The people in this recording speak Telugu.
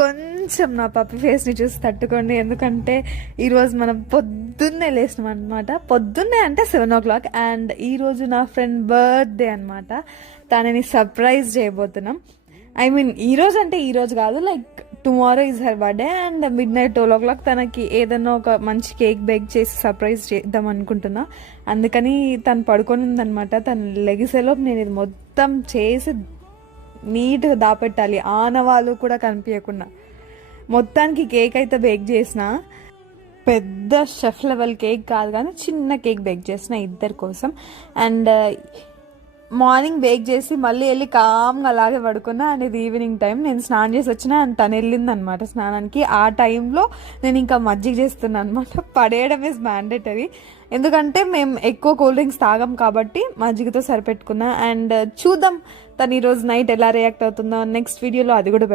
కొంచెం నా పప్పి ఫేస్ని చూసి తట్టుకోండి, ఎందుకంటే ఈరోజు మనం పొద్దున్నే లేచినాం అనమాట. పొద్దున్నే అంటే 7 o'clock. అండ్ ఈరోజు నా ఫ్రెండ్ బర్త్డే అనమాట. తనని సర్ప్రైజ్ చేయబోతున్నాం. ఐ మీన్ ఈరోజు అంటే ఈరోజు కాదు, like tomorrow is her birthday. And midnight 12 o'clock తనకి ఏదన్నా ఒక మంచి కేక్ బేక్ చేసి సర్ప్రైజ్ చేద్దాం అనుకుంటున్నా. అందుకని తను పడుకొని ఉందనమాట. తను లెగిసేలోపు నేను ఇది మొత్తం చేసి నీట్గా దాపెట్టాలి, ఆనవాళ్ళు కూడా కనిపించకుండా. మొత్తానికి కేక్ అయితే బేక్ చేసిన. పెద్ద షెఫ్ లెవెల్ కేక్ కాదు కానీ చిన్న కేక్ బేక్ చేసిన ఇద్దరి కోసం. అండ్ మార్నింగ్ బేక్ చేసి మళ్ళీ వెళ్ళి కామ్గా అలాగే పడుకున్నా. అండ్ ఇది ఈవినింగ్ టైం, నేను స్నానం చేసి వచ్చిన. అండ్ తను వెళ్ళింది అనమాట స్నానానికి. ఆ టైంలో నేను ఇంకా మజ్జిగ చేస్తున్నాను అనమాట. పడేయడం ఇస్ మ్యాండేటరీ, ఎందుకంటే మేము ఎక్కువ కూల్ డ్రింక్స్ తాగం కాబట్టి మజ్జిగతో సరిపెట్టుకున్నా. అండ్ చూద్దాం తను ఈరోజు నైట్ ఎలా రియాక్ట్ అవుతుందో నెక్స్ట్ వీడియోలో అది కూడా